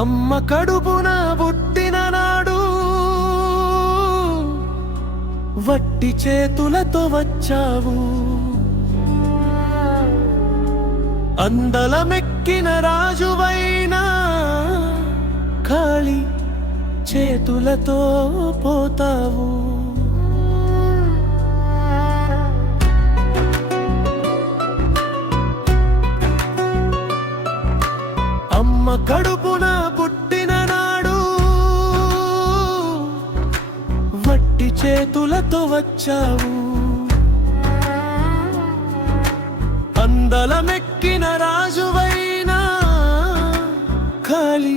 అమ్మ కడుపున పుట్టిన నాడు వట్టి చేతులతో వచ్చావు. అందలమెక్కిన రాజువైనా ఖాళీ చేతులతో పోతావు. అమ్మ కడుపున పుట్టిన నాడు వట్టి చేతులతో వచ్చావు. అందలమెక్కిన రాజువైనా ఖాళీ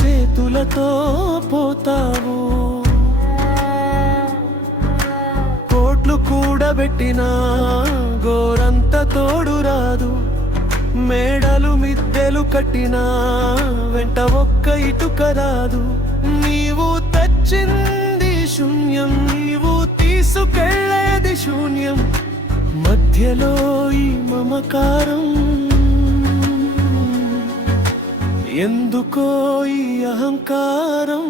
చేతులతో పోతావు. కోట్లు కూడబెట్టినా గోరంత తోడు రాదు. మేడలు మిద్దెలు కట్టినా వెంట ఒక్క ఇటుక రాదు. నీవు తెచ్చింది శూన్యం, నీవు తీసుకెళ్ళేది శూన్యం. మధ్యలో ఈ మమకారం, ఎందుకో ఈ అహంకారం.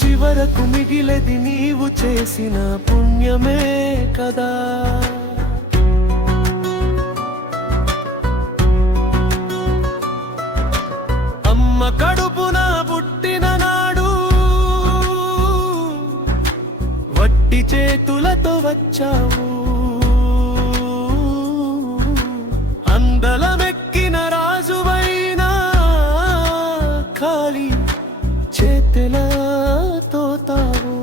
చివరకు మిగిలేది నీవు చేసిన పుణ్యమే కదా. అమ్మ కడుపున పుట్టిన నాడు వట్టి చేతులతో వచ్చావు. అందలమెక్కిన రాజువైనా ఖాళీ చేతులతో తావు.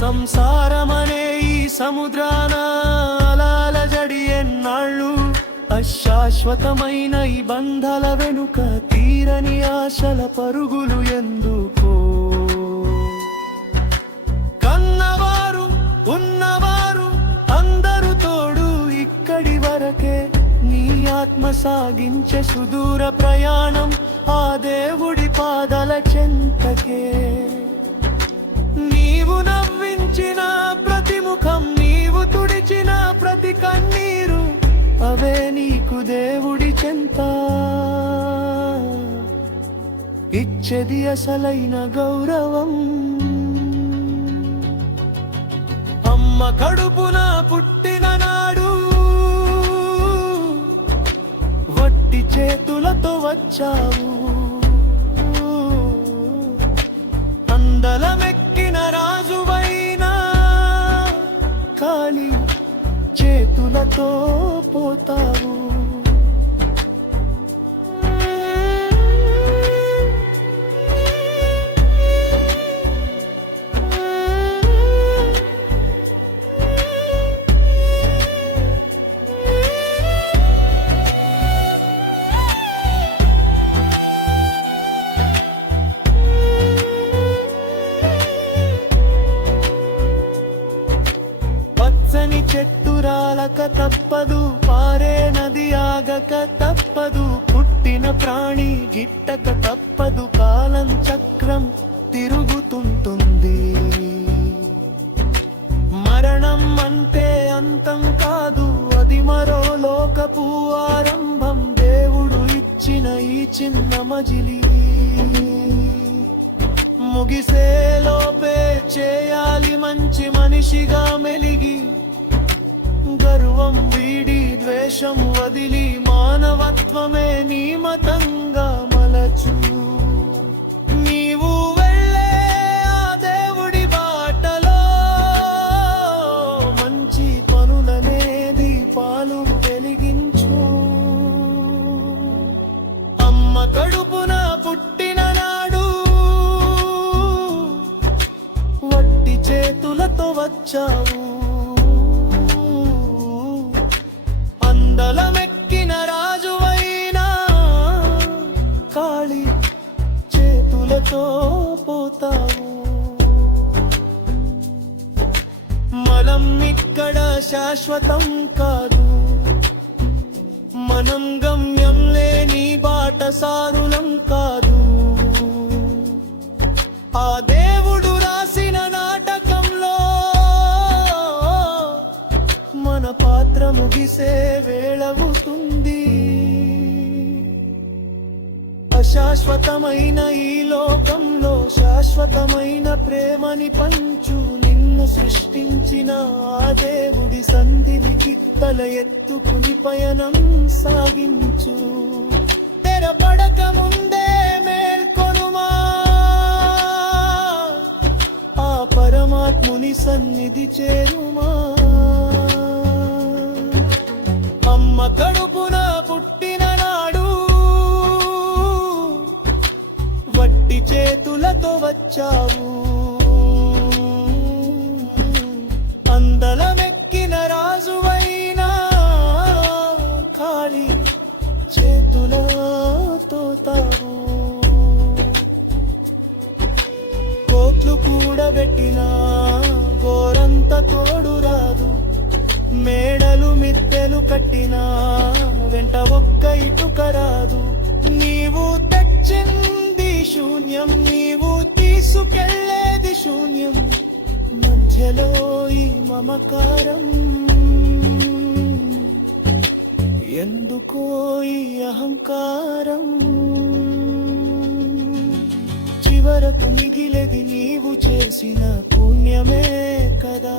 సంసారమనే ఈ సముద్రాన అలల జడి ఎన్నాళ్ళు. అశాశ్వతమైన ఈ బంధాల వెనుక తీరని ఆశల పరుగులు ఎందుకో. కన్నవారు ఉన్నవారు అందరూ తోడు ఇక్కడి వరకే. నీ ఆత్మ సాగించే సుదూర ప్రయాణం ఆ దేవుడి పాదల చెంతకే. నీవు నవ్వించిన ప్రతి ముఖం, నీవు తుడిచిన ప్రతి కన్నీరు, అవే నీకు దేవుడి చెంత ఇచ్చేది అసలైన గౌరవం. అమ్మ కడుపున పుట్టిన నాడు వట్టి చేతులతో వచ్చావు. అందలమెక్కిన రాజువైనా ఖాళీ చేతులతో పోతావు. పచ్చని చెట్టు రాలక తప్పదు, పారే నది ఆగక తప్పదు. పుట్టిన ప్రాణి గిట్టక తప్పదు, కాలం చక్రం తిరుగుతుంటుంది. మరణం అంటే అంతం కాదు, అది మరో లోకపు ఆరంభం. దేవుడు ఇచ్చిన ఈ చిన్న మజిలీ ముగిసేలోపే చేయాలి మంచి మనిషిగా మెలిగి. గర్వం వీడి ద్వేషం వదిలి మానవత్వమే నీ మతంగా మలచు. నీవు వెళ్ళే ఆ దేవుడి బాటలో మంచి పనులనే దీపాలు వెలిగించు. అమ్మ కడుపున పుట్టిన నాడు వట్టి చేతులతో వచ్చావు. అందలమెక్కిన రాజువైనా ఖాళీ చేతులతో పోతావు. శాశ్వతం కాదు. మనం గమ్యం లేని బాటసారులం కాదు. ఆ దేవుడు రాసిన నాటకంలో మన పాత్ర ముగిసే వేళవుతుంది. అశాశ్వతమైన ఈ లోకంలో శాశ్వతమైన ప్రేమని పంచు. నిన్ను సృష్టించిన ఆ దేవుడి సంధికి తల ఎత్తుకుని పయనం సాగించు. తెరపడక ముందే మేల్కొనుమా, ఆ పరమాత్ముని సన్నిధి చేరుమా. అమ్మ కడుపున పుట్టిన నాడు వట్టి చేతులతో వచ్చావు. అందలమెక్కిన రాజువైనా ఖాళీ చేతులతో తావు. కోట్లు కూడబెట్టిన గోరంత తోడు రాదు. మేడలు మిద్దెలు కట్టినా వెంట ఒక్క ఇటుక రాదు. నీవు తెచ్చింది శూన్యం, నీవు తీసుకెళ్లేది శూన్యం. మధ్యలో ఈ మమకారం, ఎందుకో ఈ అహంకారం. చివరకు మిగిలేది నీవు చేసిన పుణ్యమే కదా.